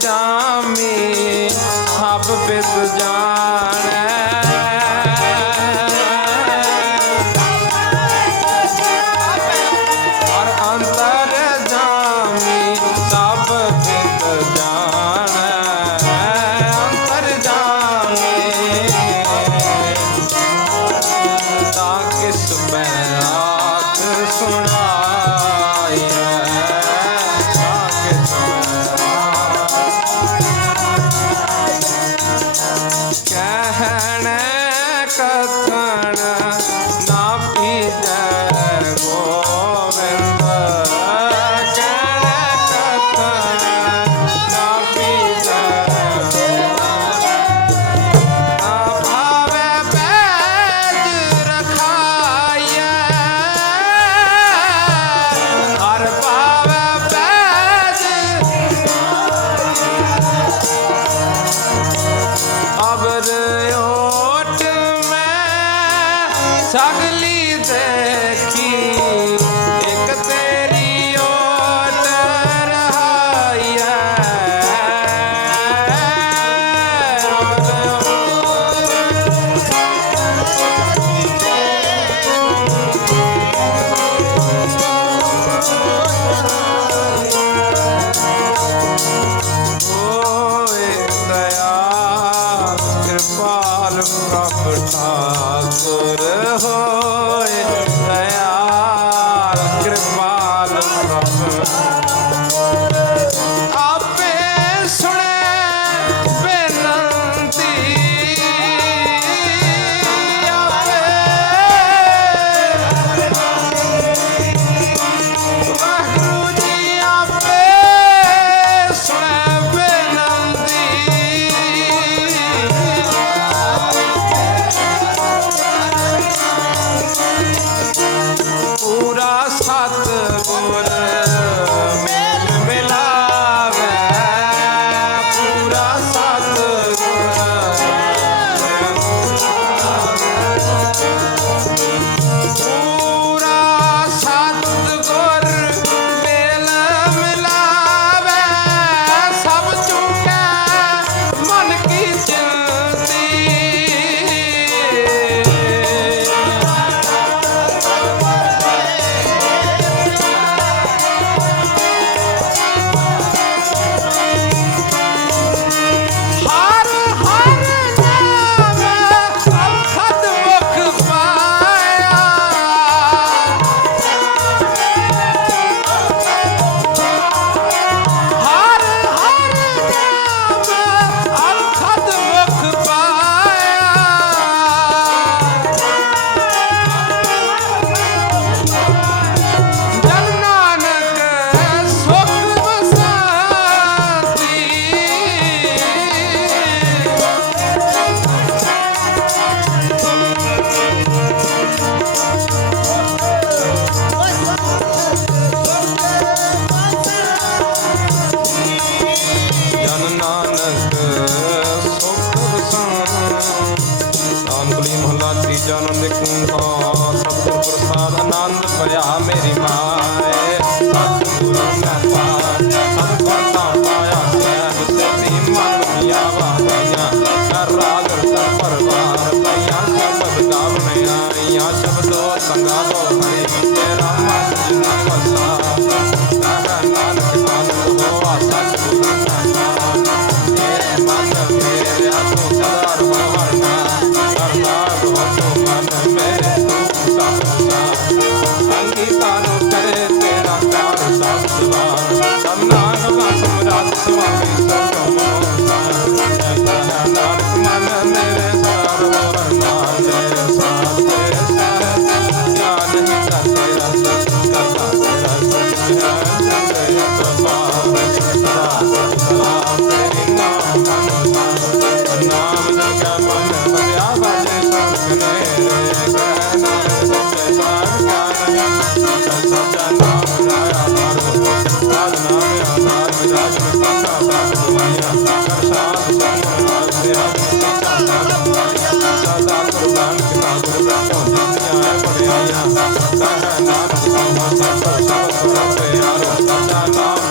ਜਾਮੀ ਹੱਬ ਬਿਸ ਜਾਣੈ man.